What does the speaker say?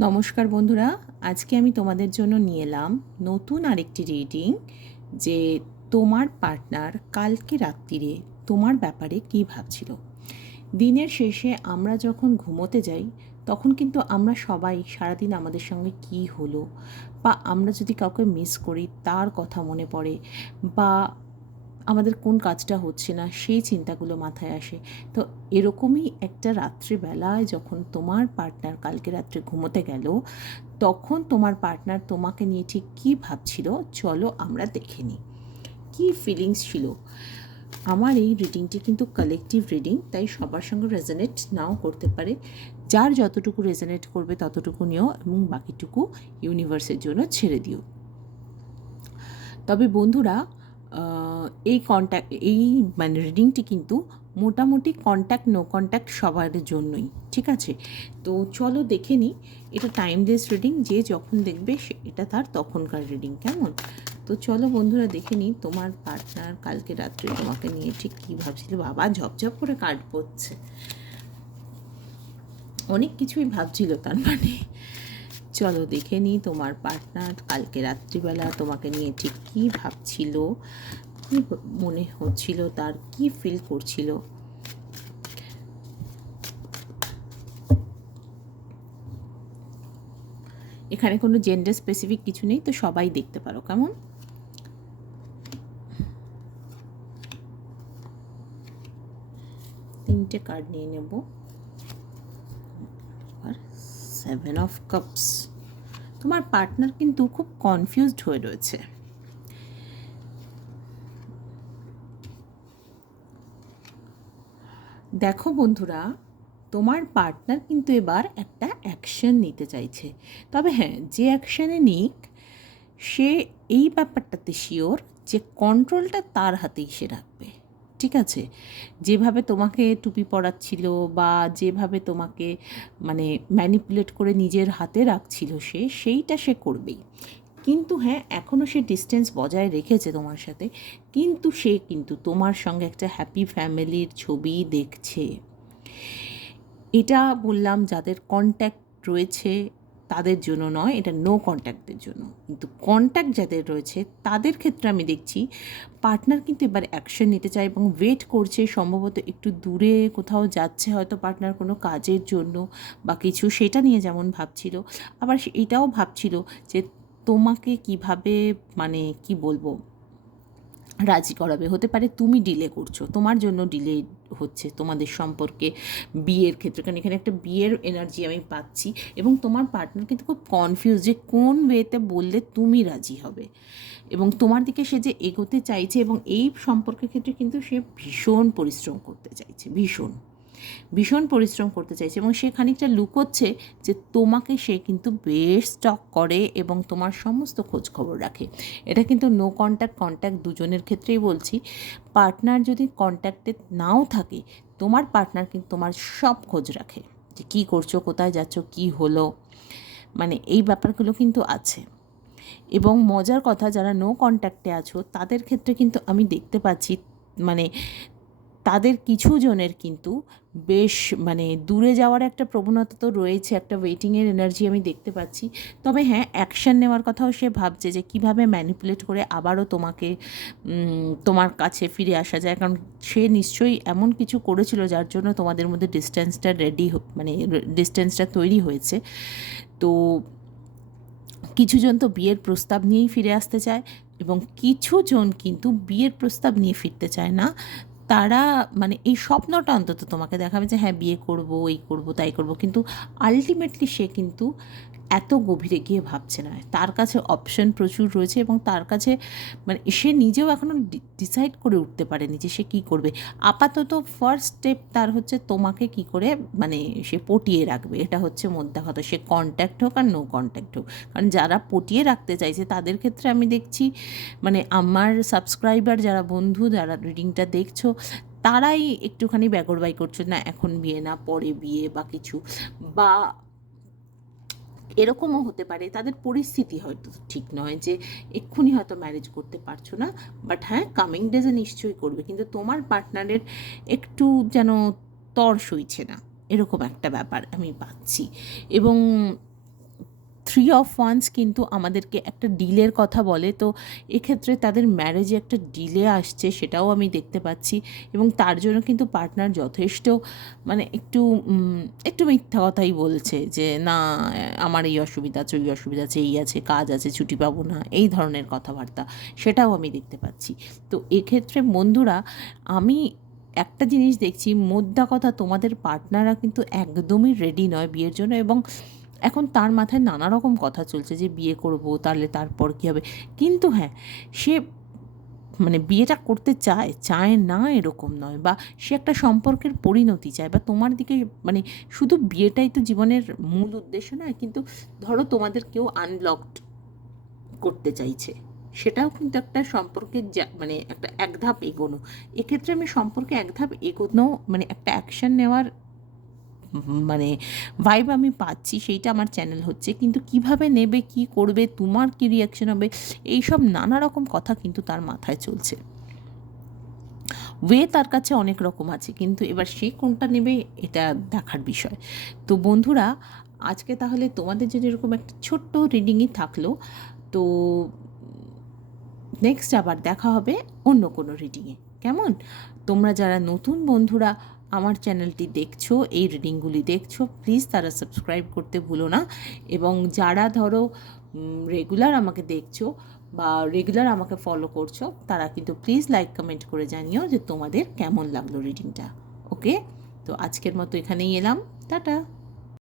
নমস্কার বন্ধুরা, আজকে আমি তোমাদের জন্য নিয়ে এলাম নতুন আরেকটি রিডিং। যে তোমার পার্টনার কালকে রাত্রিরে তোমার ব্যাপারে কী ভাবছিল। দিনের শেষে আমরা যখন ঘুমোতে যাই তখন কিন্তু আমরা সবাই সারাদিন আমাদের সঙ্গে কী হলো, বা আমরা যদি কাউকে মিস করি তার কথা মনে পড়ে, বা আমাদের কোন কাজটা হচ্ছে না সেই চিন্তাগুলো মাথায় আসে। তো এরকমই একটা রাত্রিবেলায় যখন তোমার পার্টনার কালকে রাত্রে ঘুমোতে গেল, তখন তোমার পার্টনার তোমাকে নিয়ে ঠিক কী ভাবছিল চলো আমরা দেখে নিই। কী ফিলিংস ছিল। আমার এই রিডিংটি কিন্তু কালেকটিভ রিডিং, তাই সবার সঙ্গে রেজোনেট নাও করতে পারে। যার যতটুকু রেজোনেট করবে ততটুকু নিও এবং বাকিটুকু ইউনিভার্সের জন্য ছেড়ে দিও। তবে বন্ধুরা, এই মানে রিডিংটি কিন্তু মোটামুটি কন্ট্যাক্ট নো কন্ট্যাক্ট সবার জন্যই, ঠিক আছে? তো চলো দেখে নিই। এটা টাইমলেস রিডিং, যে যখন দেখবে এটা তার তখনকার রিডিং, কেমন? তো চলো বন্ধুরা দেখে নিই তোমার পার্টনার কালকে রাত্রে তোমাকে নিয়ে ঠিক কী ভাবছিল। বাবা ঝপঝপ করে কাট পড়ছে, অনেক কিছুই ভাবছিল তার মানে। চলো দেখে নিই তোমার পার্টনার কালকে রাত্রিবেলা তোমাকে নিয়ে ঠিক কী ভাবছিল, কী মনে হচ্ছিল, তার কী ফিল করছিল। এখানে কোনো জেন্ডার স্পেসিফিক কিছু নেই, তো সবাই দেখতে পারো, কেমন? তিনটে কার্ড নিয়ে নেব। আর 7 অফ কাপস। তোমার পার্টনার কিন্তু খুব কনফিউজড হয়ে রয়েছে। দেখো বন্ধুরা, তোমার পার্টনার কিন্তু এবার একটা অ্যাকশন নিতে চাইছে। তবে হ্যাঁ, যে অ্যাকশানে নিক সে এই ব্যাপারটাতে শিওর যে কন্ট্রোলটা তার হাতেই সে রাখবে, ঠিক আছে? যেভাবে তোমাকে টুপি পরাচ্ছিল বা যেভাবে তোমাকে মানে ম্যানিপুলেট করে নিজের হাতে রাখছিল সেইটা সে করবেই। কিন্তু হ্যাঁ, এখনও সে ডিস্টেন্স বজায় রেখেছে তোমার সাথে, কিন্তু সে কিন্তু তোমার সঙ্গে একটা হ্যাপি ফ্যামিলির ছবি দেখছে। এটা বললাম যাদের কন্ট্যাক্ট রয়েছে তাদের জন্য নয়, এটা নো কন্ট্যাক্টদের জন্য। কিন্তু কন্ট্যাক্ট যাদের রয়েছে তাদের ক্ষেত্রে আমি দেখছি পার্টনার কিন্তু এবার অ্যাকশন নিতে চায় এবং ওয়েট করছে। সম্ভবত একটু দূরে কোথাও যাচ্ছে হয়তো পার্টনার কোনো কাজের জন্য বা কিছু, সেটা নিয়ে যেমন ভাবছিল, আবার এটাও ভাবছিল যে তোমাকে কিভাবে মানে কি বলবো রাজি করাবে। হতে পারে তুমি ডিলে করছো, তোমার জন্য ডিলে হচ্ছে তোমাদের সম্পর্কে বিয়ের ক্ষেত্রে, কারণ এখানে একটা বিয়ের এনার্জি আমি পাচ্ছি। এবং তোমার পার্টনার কিন্তু খুব কনফিউজ যে কোন ওয়েতে বললে তুমি রাজি হবে এবং তোমার দিকে সে যে এগোতে চাইছে, এবং এই সম্পর্কের ক্ষেত্রে কিন্তু সে ভীষণ পরিশ্রম করতে চাইছে, ভীষণ ভীষণ পরিশ্রম করতে চাইছে। এবং সে খানিকটা লুকোচ্ছে যে তোমাকে সে কিন্তু বেশ স্টক করে এবং তোমার সমস্ত খোঁজ খবর রাখে। এটা কিন্তু নো কন্ট্যাক্ট কন্ট্যাক্ট দুজনের ক্ষেত্রেই বলছি। পার্টনার যদি কন্ট্যাক্টে নাও থাকে, তোমার পার্টনার কিন্তু তোমার সব খোঁজ রাখে, যে কী করছো, কোথায় যাচ্ছ, কী হলো, মানে এই ব্যাপারগুলো কিন্তু আছে। এবং মজার কথা, যারা নো কন্ট্যাক্টে আছো তাদের ক্ষেত্রে কিন্তু আমি দেখতে পাচ্ছি মানে তাদের কিছু জনের কিন্তু বেশ মানে দূরে যাওয়ার একটা প্রবণতা তো রয়েছে, একটা ওয়েটিংয়ের এনার্জি আমি দেখতে পাচ্ছি। তবে হ্যাঁ, অ্যাকশান নেওয়ার কথাও সে ভাবছে যে কীভাবে ম্যানিপুলেট করে আবারও তোমাকে তোমার কাছে ফিরে আসা যায়। কারণ সে নিশ্চয়ই এমন কিছু করেছিল যার জন্য তোমাদের মধ্যে ডিস্টেন্সটা মানে ডিস্টেন্সটা তৈরি হয়েছে। তো কিছুজন তো বিয়ের প্রস্তাব নিয়েই ফিরে আসতে চায় এবং কিছুজন কিন্তু বিয়ের প্রস্তাব নিয়ে ফিরতে চায় না। তারা মানে এই স্বপ্নটা অন্তত তোমাকে দেখাবে যে হ্যাঁ, বিয়ে করব, এই করব, তাই করব, কিন্তু আলটিমেটলি সে কিন্তু এত গভীরে গিয়ে ভাবছে না। তার কাছে অপশন প্রচুর রয়েছে এবং তার কাছে মানে সে নিজেও এখনও ডিসাইড করে উঠতে পারেনি যে সে কী করবে। আপাতত ফার্স্ট স্টেপ তার হচ্ছে তোমাকে কি করে মানে সে পটিয়ে রাখবে, এটা হচ্ছে মোদ্দা কথা। সে কন্ট্যাক্ট হোক আর নো কন্ট্যাক্ট হোক, কারণ যারা পটিয়ে রাখতে চাইছে তাদের ক্ষেত্রে আমি দেখছি মানে আমার সাবস্ক্রাইবার যারা বন্ধু যারা রিডিংটা দেখছো তারাই একটুখানি ব্যাগরবাই করছো, না এখন বিয়ে না পরে বিয়ে বা কিছু, বা এরকমও হতে পারে তাদের পরিস্থিতি হয়তো ঠিক নয় যে এক্ষুনি হয়তো ম্যারেজ করতে পারছো না, বাট হ্যাঁ কামিং ডেজে নিশ্চয়ই করবে। কিন্তু তোমার পার্টনারের একটু যেন তর সইছে না, এরকম একটা ব্যাপার আমি পাচ্ছি। এবং থ্রি অফ ওয়ান্স কিন্তু আমাদেরকে একটা ডিলের কথা বলে, তো এক্ষেত্রে তাদের ম্যারেজে একটা ডিলে আসছে সেটাও আমি দেখতে পাচ্ছি, এবং তার জন্য কিন্তু পার্টনার যথেষ্ট মানে একটু মিথ্যা কথাই বলছে যে না আমার এই অসুবিধা আছে, ওই অসুবিধা আছে, এই আছে, কাজ আছে, ছুটি পাবো না, এই ধরনের কথাবার্তা সেটাও আমি দেখতে পাচ্ছি। তো এক্ষেত্রে বন্ধুরা আমি একটা জিনিস দেখছি, মোদ্দা কথা তোমাদের পার্টনাররা কিন্তু একদমই রেডি নয় বিয়ের জন্য, এবং এখন তার মাথায় নানা রকম কথা চলছে যে বিয়ে করব, তাহলে তারপর কী হবে। কিন্তু হ্যাঁ, সে মানে বিয়েটা করতে চায় না এরকম নয়, বা সে একটা সম্পর্কের পরিণতি চায়, বা তোমার দিকে মানে শুধু বিয়েটাই তো জীবনের মূল উদ্দেশ্য নয়, কিন্তু ধরো তোমাদের কেউ আনব্লকড করতে চাইছে, সেটাও কিন্তু একটা সম্পর্কের মানে একটা এক ধাপ এগোনো। এক্ষেত্রে আমি সম্পর্কে এক ধাপ এগোনো মানে একটা অ্যাকশন নেওয়ার মানে ভাইব আমি পাচ্ছি, সেইটা আমার চ্যানেল হচ্ছে। কিন্তু কিভাবে নেবে, কি করবে, তোমার কি রিয়াকশন হবে, এইসব নানা রকম কথা কিন্তু তার মাথায় চলছে। ওয়ে তার কাছে অনেক রকম আছে, কিন্তু এবার সে কোনটা নেবে এটা দেখার বিষয়। তো বন্ধুরা আজকে তাহলে তোমাদের জন্য এরকম একটা ছোট্ট রিডিংই থাকলো। তো নেক্সট আবার দেখা হবে অন্য কোনো রিডিংয়ে। কেমন? তোমরা যারা নতুন বন্ধুরা আমার চ্যানেলটি দেখছো, এই রিডিংগুলি দেখছো, প্লিজ তারা সাবস্ক্রাইব করতে ভুলো না। এবং যারা ধরো রেগুলার আমাকে দেখছো বা রেগুলার আমাকে ফলো করছো, তারা কিন্তু প্লিজ লাইক কমেন্ট করে জানিও যে তোমাদের কেমন লাগলো রিডিংটা। ওকে, তো আজকের মতো এখানেই এলাম, টাটা।